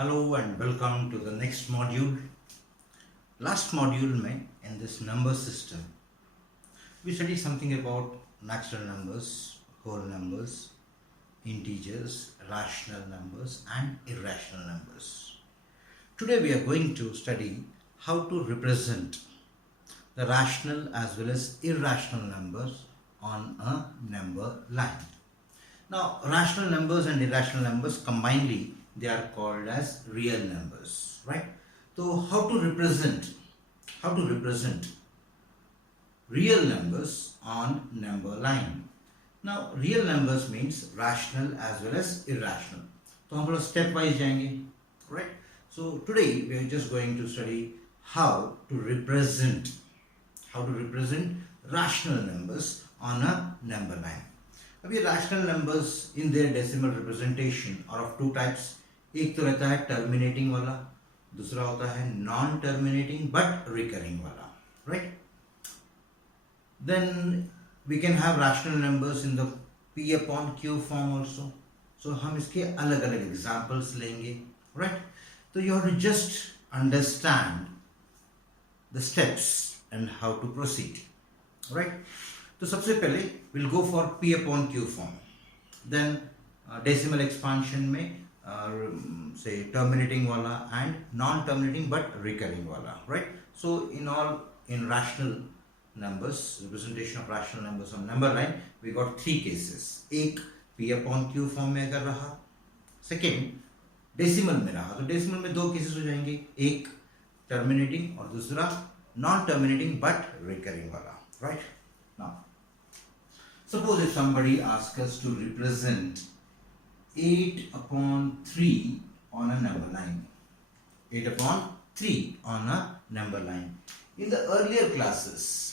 Hello and welcome to the next module. Last module में in this number system we studied something about natural numbers, whole numbers, integers, rational numbers and irrational numbers. Today we are going to study how to represent the rational as well as irrational numbers on a number line. Now, rational numbers and irrational numbers combinedly they are called as real numbers, right? So, how to represent real numbers on number line? Now, real numbers means rational as well as irrational. तो हम थोड़ा step wise जाएंगे, right? So today we are just going to study how to represent rational numbers on a number line. अब ये rational numbers in their decimal representation are of two types. एक तो रहता है terminating वाला, दूसरा होता है non terminating but recurring वाला, right? Then we can have rational numbers in the p upon q form also. So हम इसके अलग अलग examples लेंगे, right? So you have to just understand the steps and how to proceed, right? तो सबसे पहले we'll go for p upon q form. Then decimal expansion में say terminating wala and non-terminating but recurring wala, right? So in rational numbers, representation of rational numbers on number line, we got three cases. एक p upon q form में अगर रहा, second decimal में रहा तो decimal में दो cases हो जाएंगे, एक टर्मिनेटिंग और दूसरा नॉन टर्मिनेटिंग बट रिकरिंग वाला, right? Now suppose if somebody ask us to represent 8 upon 3 on a number line. 8 upon 3 on a number line. In the earlier classes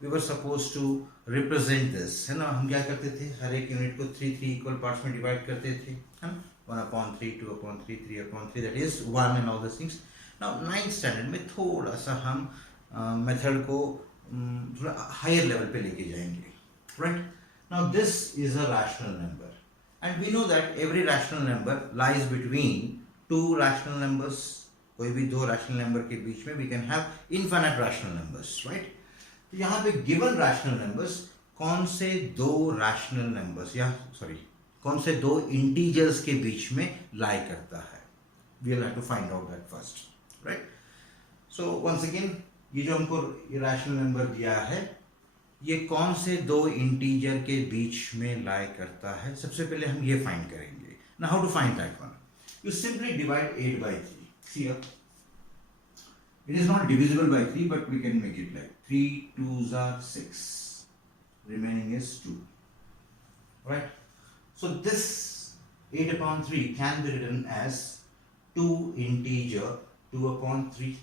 we were supposed to represent this, है ना? हम क्या करते थे, हर एक unit को 3 equal parts में divide करते थे, हम 1 upon 3, 2 upon 3, 3 upon 3, that is 1 and all those things. Now 9th standard में थोड़ा सा हम मेथड को थोड़ा हायर लेवल पे लेके जाएंगे, right? Now this is a rational number and we know that every rational number lies between two rational numbers. कोई भी दो rational number के बीच में we can have infinite rational numbers, right? तो यहाँ पे given rational numbers कौन से दो rational numbers या कौन से दो integers के बीच में lie करता है? We'll have to find out that first, right? So once again ये जो हमको rational number दिया है ये कौन से दो इंटीजर के बीच में लाई करता है, सबसे पहले हम ये फाइंड करेंगे. Now how to find that one? You simply divide 8 by 3. See here, it is not divisible by 3 but we can make it like 3 2s are 6, remaining is 2, right? So this 8 upon 3 can be written as 2 integer 2 upon 3,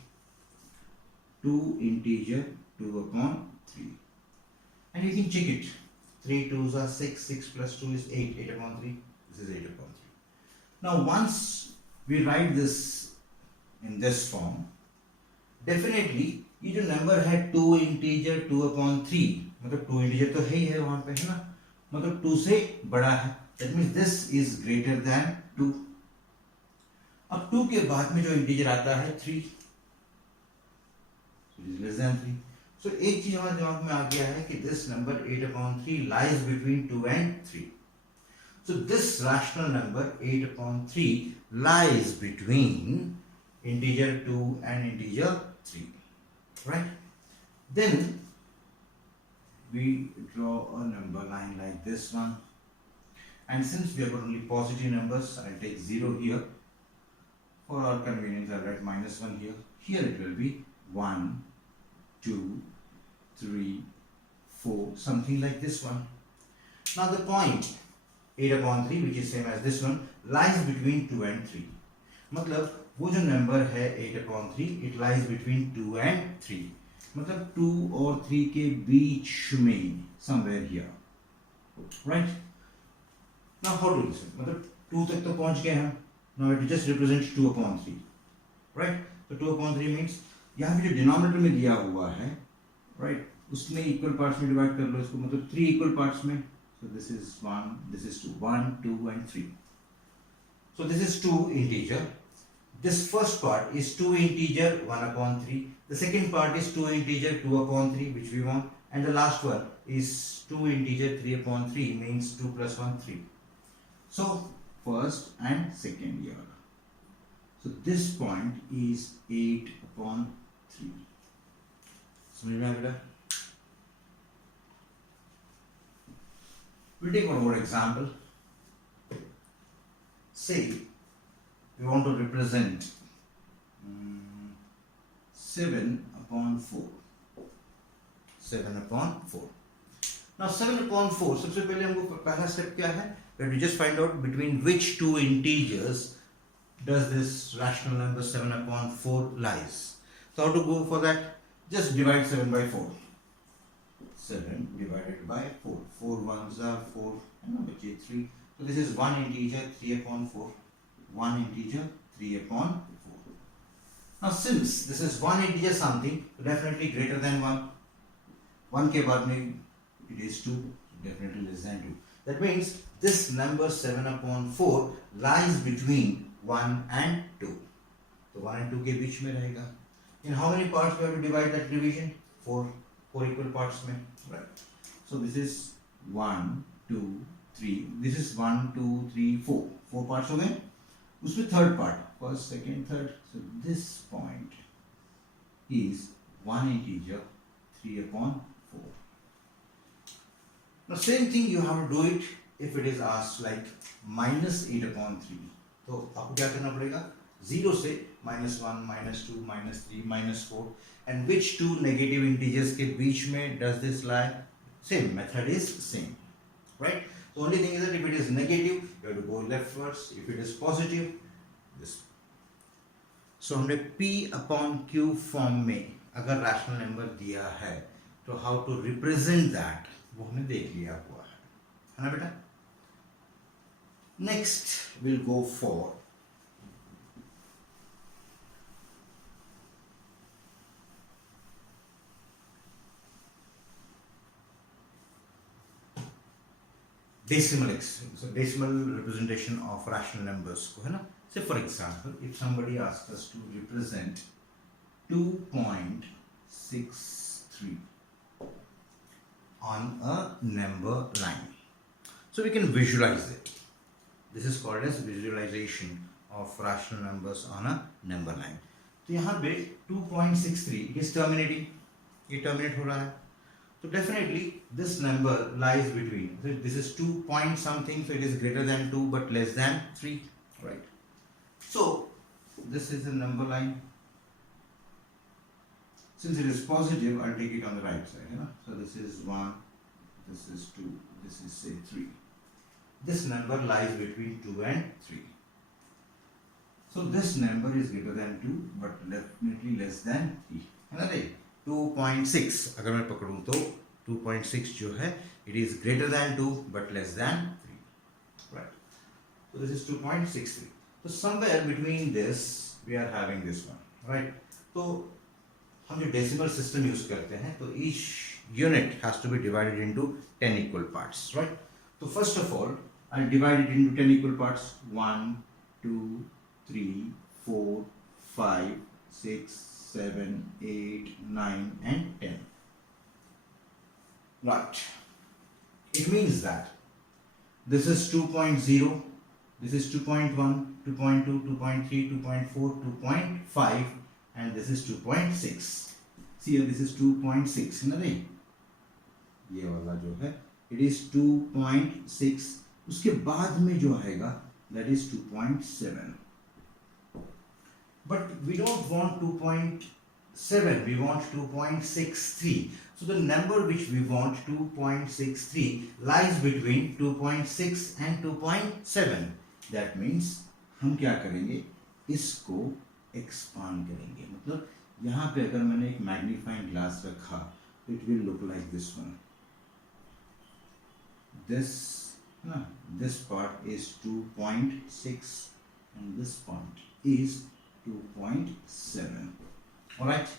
2 integer 2 upon 3. And you can check it. 3 2s are 6, 6 plus 2 is 8, 8 upon 3, this is 8 upon 3. Now once we write this in this form, definitely ये जो number है 2 integer 2 upon 3, मतलब 2 integer तो है ही है वहाँ पे, है ना? मतलब 2 से बड़ा है, that means this is greater than 2. अब 2 के बाद में जो integer आता है 3, so it is less than 3. So एक चीज हमारे दिमाग में आ गया है कि this number 8 upon 3 lies between 2 and 3. So this rational number 8 upon 3 lies between integer 2 and integer 3, right? Then we draw a number line like this one, and since we have got only positive numbers, I'll take 0 here. For our convenience I'll write -1 here. Here it will be 1 2 3 4, something like this one. Now the point 8 upon 3 which is same as this one lies between 2 and 3. मतलब वो जो number है 8 upon 3 it lies between 2 and 3, मतलब 2 और 3 के बीच में somewhere here, right? Now how to listen, मतलब 2 तक तो पहुंच गए हम. Now it just represents 2 upon 3, right? So 2 upon 3 means यहाँ पे जो डिनोमिनेटर में दिया हुआ है, राइट, उसमें इक्वल पार्ट्स में डिवाइड कर लो इसको, मतलब 3 इक्वल पार्ट्स में. So this is 1, this is 2, 1 2 and 3. So this is 2 integer. This first part is 2 integer 1 upon 3. The second part is 2 integer 2 upon 3, which we want. And the last one is 2 integer 3 upon 3, means 2 plus 1, 3. So first and second here. So this point is 8 upon 3. समझ में आ गया? We'll take one more example. Say we want to represent 7 upon 4. 7 upon 4. Now 7 upon 4, सबसे पहले हमको पहला step क्या है? We have to just find out between which two integers does this rational number 7 upon 4 lies. So how to go for that? Just divide 7 by 4. 7 divided by 4. 4 ones are 4 and which is 3. So this is 1 integer 3 upon 4. 1 integer 3 upon 4. Now since this is 1 integer something, definitely greater than 1. 1 के बाद में it is 2, definitely less than 2. That means this number 7 upon 4 lies between 1 and 2. So 1 and 2 के बीच में रहेगा. In how many parts we have to divide that division? 4 equal parts में, right? So this is 1, 2, 3. This is 1, 2, 3, 4. 4 parts हो गए. उसमें third part, first, second, third. So this point is 1 integer 3 upon 4. Now same thing you have to do it if it is asked like minus 8 upon 3. तो आपको क्या करना पड़ेगा? 0 से -1, -2, -3, -4 and which two negative integers के बीच में does this lie? Same method is same, right? The only thing is that if it is negative, you have to go leftwards. If it is positive, this. So हमने P upon Q form में अगर rational number दिया है, तो how to represent that वो हमने देख लिया हुआ है ना बेटा? Next we'll go for decimal representation of rational numbers को है ना? Say for example, if somebody asks us to represent 2.63 on a number line, so we can visualize it. This is called as visualization of rational numbers on a number line. तो यहाँ पे 2.63 it is terminating, ये terminate हो रहा है. So definitely this number lies between. This is 2 point something, so it is greater than 2 but less than 3, right? So this is the number line. Since it is positive, I'll take it on the right side. You know? So this is 1, this is 2, this is say 3. This number lies between 2 and 3. So this number is greater than 2 but definitely less than 3. Another 2.6 अगर मैं पकड़ूं तो 2.6 जो है it is greater than 2 but less than 3, right? So this is 2.63. So somewhere between this we are having this one, right? तो हम जो decimal system use करते हैं तो each unit has to be divided into 10 equal parts, right? So first of all I'll divide it into 10 equal parts. 1, 2, 3, 4, 5, 6, 7, 8, 9 and 10. Right. It means that this is 2.0, this is 2.1, 2.2, 2.3, 2.4, 2.5 and this is 2.6. See here, this is 2.6. नहीं, ये वाला जो है it is 2.6. उसके बाद में जो आएगा that is 2.7. But we don't want 2.7, we want 2.63. So the number which we want, 2.63, lies between 2.6 and 2.7. That means हम क्या करेंगे, इसको expand करेंगे. मतलब यहाँ पे अगर मैंने एक magnifying glass रखा, it will look like this one. This part is 2.6 and this point is 2.7. Alright.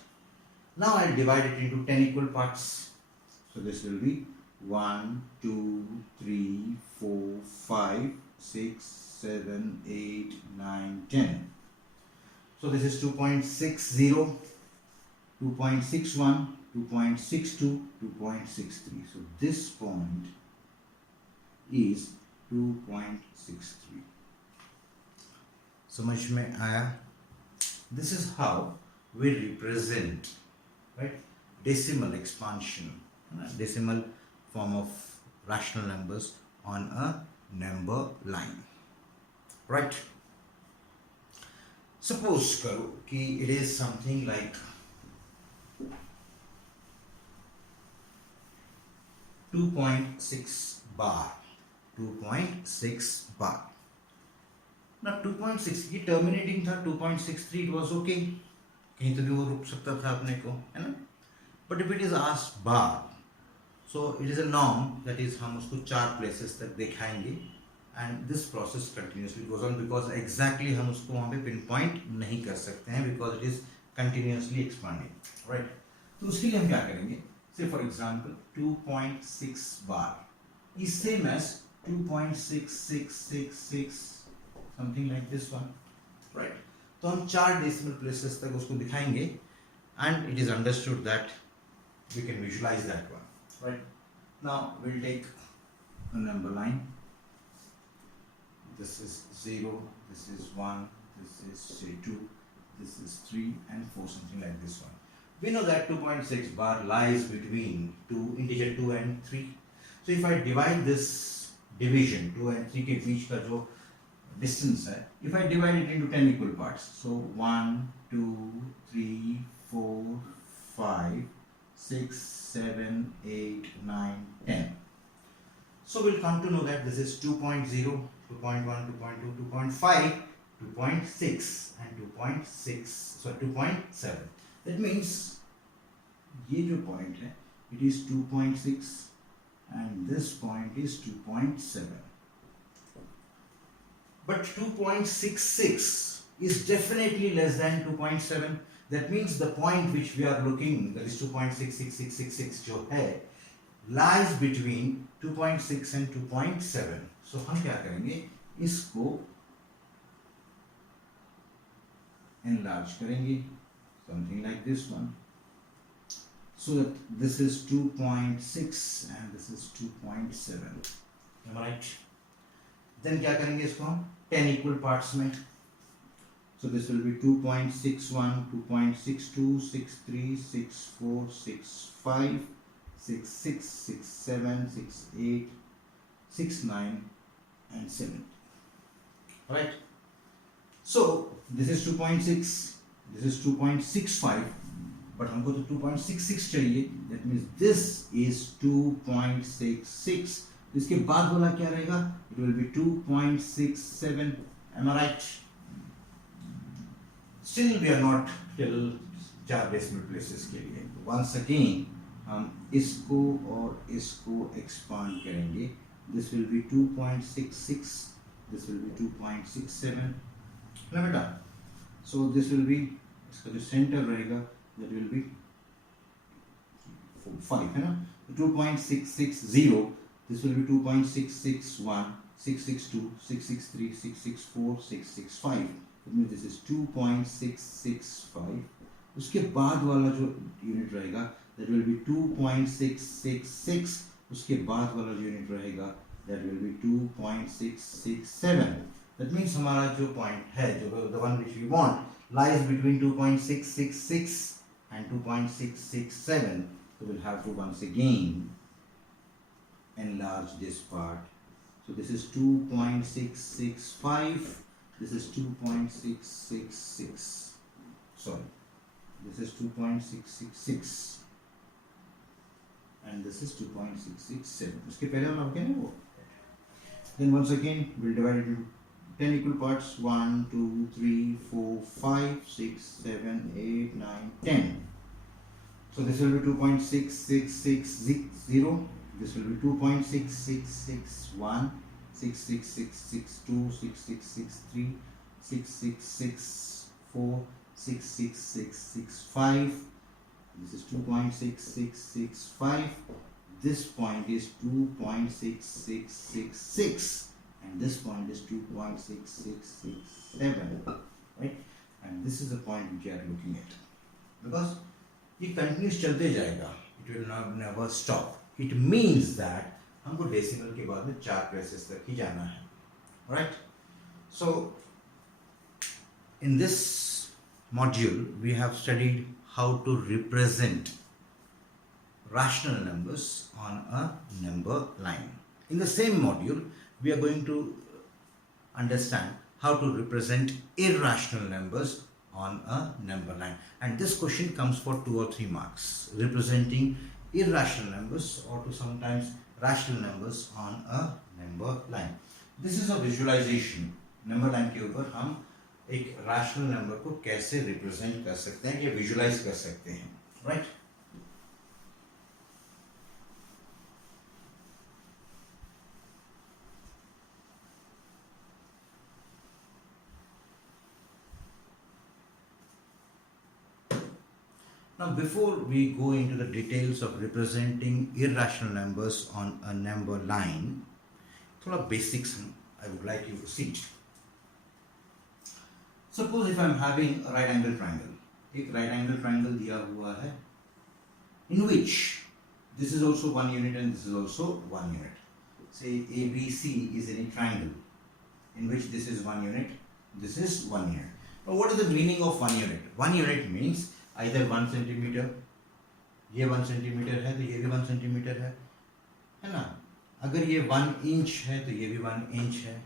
Now I'll divide it into 10 equal parts. So this will be 1, 2, 3, 4, 5, 6, 7, 8, 9, 10. So this is 2.60, 2.61, 2.62, 2.63. So this point is 2.63. समझ में आया? This is how we represent, right, decimal expansion, decimal form of rational numbers on a number line, right? Suppose करो कि it is something like 2.6 bar, 2.6 bar. Now 2.6 की terminating था 2.63, it was okay, कहीं तो भी वो रुक सकता था अपने को, है ना? But if it is asked bar, so it is a norm, that is हम उसको 4 places तक दिखाएंगे and this process continuously goes on because exactly हम उसको वहाँ पे pinpoint नहीं कर सकते हैं because it is continuously expanding, right? तो उसके लिए हम क्या करेंगे? Say for example 2.6 bar is same as 2.6666, something like this one, right? तो हम 4 decimal places तक उसको दिखाएंगे and it is understood that we can visualize that one, right? Now we'll take a number line. This is 0, this is 1, this is say 2, this is 3 and 4, something like this one. We know that 2.6 bar lies between integer 2 and 3. So if I divide this division 2 and 3 के बीच का जो distance है, if I divide it into 10 equal parts, so 1, 2, 3, 4, 5, 6, 7, 8, 9, 10. So we'll come to know that this is 2.0, 2.1, 2.2, 2.5, 2.6 and 2.6, so 2.7. That means ये जो point है, it is 2.6 and this point is 2.7. But 2.66 is definitely less than 2.7. That means the point which we are looking, that is 2.66666 जो है, lies between 2.6 and 2.7. So हम क्या करेंगे? इसको enlarge करेंगे, something like this one. So that this is 2.6 and this is 2.7. Am I right? Then क्या करेंगे इसको हम 10 equal parts में. So this will be 2.61, 2.62, 63, 64, 65, 66, 67, 68, 69 and 70. Alright. So this is 2.6, this is 2.65, but हमको तो 2.66 चाहिए. That means this is 2.66. इसके बाद वाला क्या रहेगा? It will be 2.67. Am I right? Still we are not till 4 decimal places के लिए. Once again हम इसको और इसको expand करेंगे. This will be 2.66. This will be 2.67. ना बेटा? So this will be, इसका जो center रहेगा, that will be 5 है ना? 2.660. This will be 2.661, 662, 663, 664, 665. That means this is 2.665. उसके बाद वाला जो यूनिट रहेगा, that will be 2.666. उसके बाद वाला जो यूनिट रहेगा, that will be 2.667. That means हमारा जो point है, जो the one which we want, lies between 2.666 and 2.667. So we'll have to once again enlarge this part. So this is 2.665. This is 2.666. Sorry, this is 2.666 and this is 2.667. उसके पहले वाला हो गया ना वो. Then once again we'll divide it into 10 equal parts. 1, 2, 3, 4, 5, 6, 7, 8, 9, 10. So this will be 2.6660. This will be 2.6661, 66662, 6663, 6664, 66665. This is 2.6665. This point is 2.6666. and this point is 2.6667, right? And this is the point which you are looking at, because ये continuous चलते जाएगा, it will never stop. It means that हमको decimal के बाद में 4 places तक ही जाना है, right? So in this module we have studied how to represent rational numbers on a number line. In the same module we are going to understand how to represent irrational numbers on a number line, and this question comes for 2 or 3 marks, representing irrational numbers or to sometimes rational numbers on a number line. This is a visualization. number line के ऊपर हम एक rational number को कैसे represent कर सकते हैं या visualize कर सकते हैं, right? Now, before we go into the details of representing irrational numbers on a number line, थोड़ा basics I would like you to see. Suppose if I am having a right angle triangle, एक right angle triangle दिया हुआ है, in which this is also 1 unit and this is also 1 unit. Say ABC is any triangle in which this is 1 unit, this is 1 unit. Now, what is the meaning of 1 unit? 1 unit means either 1 centimetre, ये 1 centimetre है तो ये भी 1 centimetre है ना? अगर ये 1 inch है तो ये भी 1 इंच है,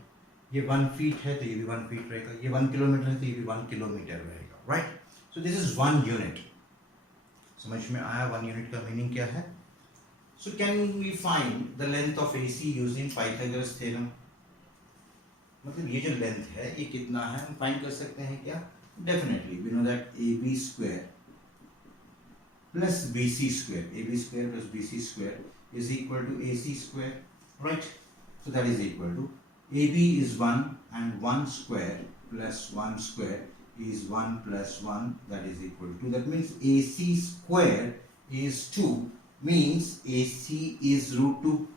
ये 1 फीट है तो ये भी 1 फीट रहेगा, ये 1 किलोमीटर है तो ये भी 1 किलोमीटर रहेगा, right? So this is 1 unit. समझ में आया 1 यूनिट का मीनिंग क्या है? So can we find the length of AC using Pythagoras theorem? मतलब ये जो लेंथ है ये कितना है हम फाइंड कर सकते हैं क्या? Definitely we know that AB square plus BC square, AB square plus BC square is equal to AC square, right? So that is equal to AB is 1 and 1 square plus 1 square is 1 plus 1, that is equal to 2. That means AC square is 2, means AC is root 2.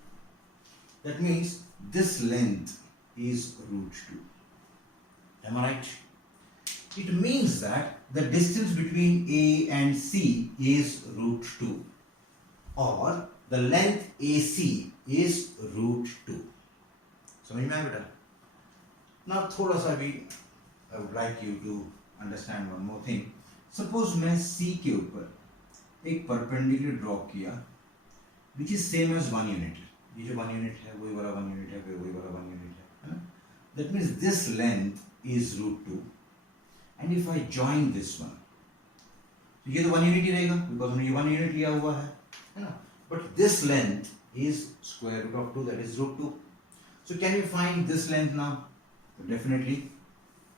That means this length is root 2. Am I right? It means that the distance between A and C is root 2, or the length AC is root 2. समझ में आया बेटा? Now थोड़ा सा भी I would like you to understand one more thing. Suppose मैं C के ऊपर एक perpendicular draw किया, which is same as 1 unit. ये जो 1 unit है वही वाला 1 unit है, वही वाला 1 unit है ना? That means this length is root 2. And if I join this one, तो ये तो 1 unit ही रहेगा because हमने ये 1 unit लिया हुआ है ना? But this length is square root of 2, that is root 2. So can you find this length now? So definitely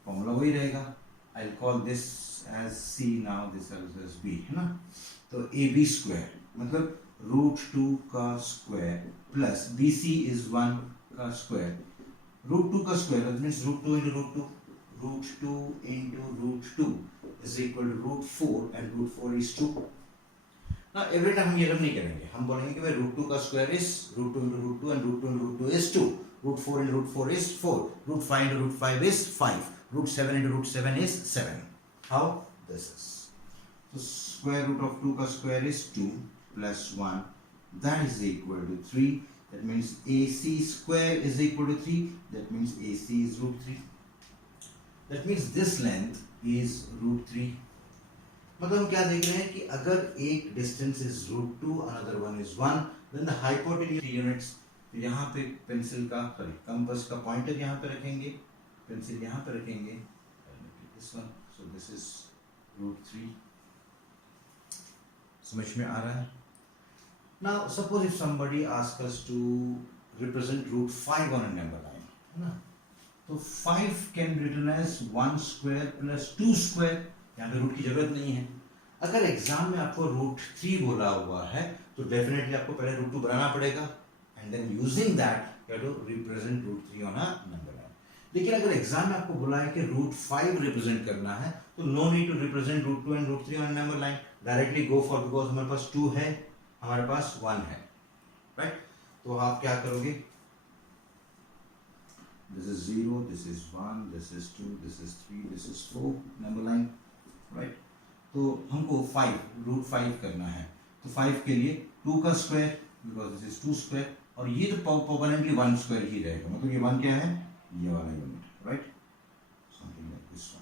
formula वही रहेगा. I'll call this as C now, this as B, है ना? तो AB square मतलब root 2 का square plus BC is 1 का square. Root 2 का square, that means root 2 into root 2. Root 2 into root 2 is equal to root 4 and root 4 is 2. Now every time हम ये रब नहीं करेंगे, हम बोलेंगे कि भाई root 2 का square is root 2 into root 2 and root 2 into root 2 is 2. Root 4 into root 4 is 4. Root 5 into root 5 is 5. Root 7 into root 7 is 7. How this is? So square root of 2 का square is 2 plus 1. That is equal to 3. That means AC square is equal to 3. That means AC is root 3. That means this length is root 3. मतलब हम क्या देख रहे हैं कि अगर एक distance is root 2, another one is 1, then the hypotenuse units. तो यहाँ पे पेंसिल का कंपास का पॉइंटर यहाँ पे रखेंगे, पेंसिल यहाँ पे रखेंगे, this one, so this is root 3. समझ में आ रहा है? Now suppose if somebody asks us to represent root 5 on a number line, है ना? तो 5 can be written as 1 square plus 2 square. यहाँ पे रूट की जरूरत नहीं है. अगर एग्जाम में आपको रूट 3 बोला हुआ है तो डेफिनेटली आपको पहले रूट 2 बनाना पड़ेगा and then using that you have to represent root 3 on a number line. लेकिन अगर एग्जाम में आपको बोला है कि रूट 5 रिप्रेजेंट करना है तो no need to represent root 2 and root 3 on number line. Directly go for, because हमारे पास 2 है, हमारे पास 1 है, राइट? तो आप क्या करोगे? this is 0, this is 1, this is 2, this is 3, this is 4 number line, right? तो हमको 5 रूट 5 करना है, तो 5 के लिए 2 का square, because this is 2 square, और ये तो परमानेंटली 1 स्क्वायर ही रहेगा, मतलब ये 1 क्या है, ये वाला unit, right? Something like this one.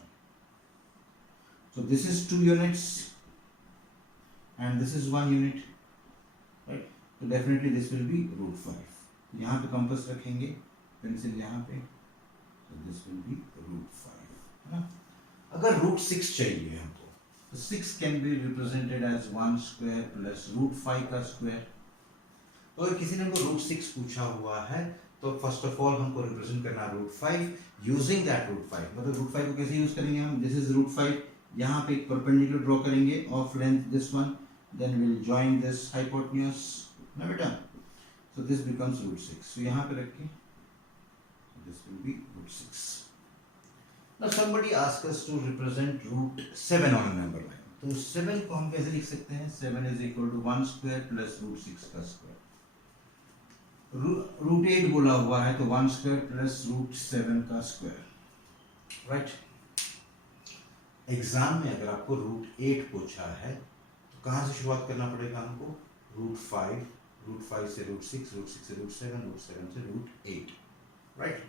So this is 2 units and this is 1 unit, right? So definitely this will be root 5. यहाँ पे कंपास रखेंगे, पेंसिल यहाँ पे, so this will be root 5, है ना? अगर root 6 चाहिए हमको, तो 6 can be represented as 1 square plus root 5 का square. तो अगर किसी ने हमको root 6 पूछा हुआ है, तो फर्स्ट ऑफ ऑल हमको रिप्रेजेंट करना root 5 यूजिंग दैट root 5. मतलब root 5 को कैसे यूज करेंगे हम? दिस इज root 5, यहाँ पे एक परपेंडिकुलर ड्रॉ करेंगे of length this one, then will join this hypotenuse, ना बेटा? So this becomes root 6. So यहाँ पे रख के this will be root 6. Now somebody ask us to represent root 7 on a number line. तो 7 को हम कैसे लिख सकते हैं? 7 is equal to 1 square plus root 6 का स्क्वायर. root 8 बोला हुआ है, तो 1 स्क्वायर प्लस root 7 का स्क्वायर, राइट? एग्जाम में अगर आपको root 8 पूछा है, तो कहाँ से शुरुआत करना पड़ेगा हमको? root 5 से root 6, root 6 से root 7, root 7 से root 8, राइट?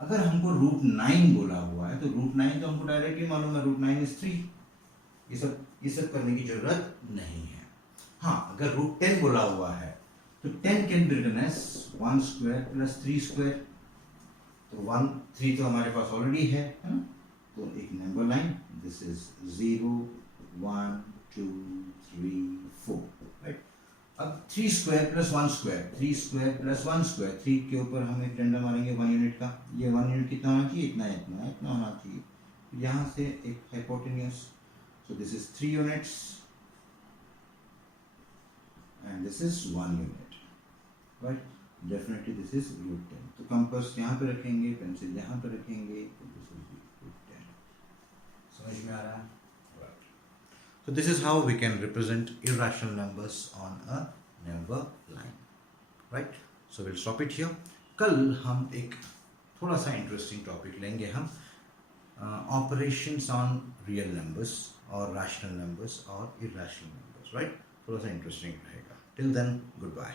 अगर हमको root 9 बोला हुआ है, तो root 9 तो हमको डायरेक्टली मालूम है, root 9 is 3. ये सब करने की जरूरत नहीं है. हाँ, अगर root 10 बोला हुआ है, तो 10 can be written as 1 square plus 3 square. तो 3 तो हमारे पास ऑलरेडी है ना? तो एक number line, this is 0, 1, 2, 3, 4, right? अब 3 square plus 1 square, 3 square plus 1 square, 3 के ऊपर हम एक डंडा मारेंगे 1 यूनिट का. ये 1 यूनिट कितना होना चाहिए? इतना होना चाहिए. यहाँ से एक hypotenuse, so this is 3 units and this is 1 unit, right? Definitely this is root 10. तो कंपास यहाँ पे रखेंगे, पेंसिल यहाँ पे रखेंगे, तो दिस इज root 10. समझ में आ रहा है? Right. So this is how we can represent irrational numbers on a number line, right? So we'll stop it here. कल हम एक थोड़ा सा इंटरेस्टिंग टॉपिक लेंगे हम, operations on real numbers और rational numbers और irrational numbers, right? थोड़ा सा इंटरेस्टिंग रहेगा. Till then, goodbye.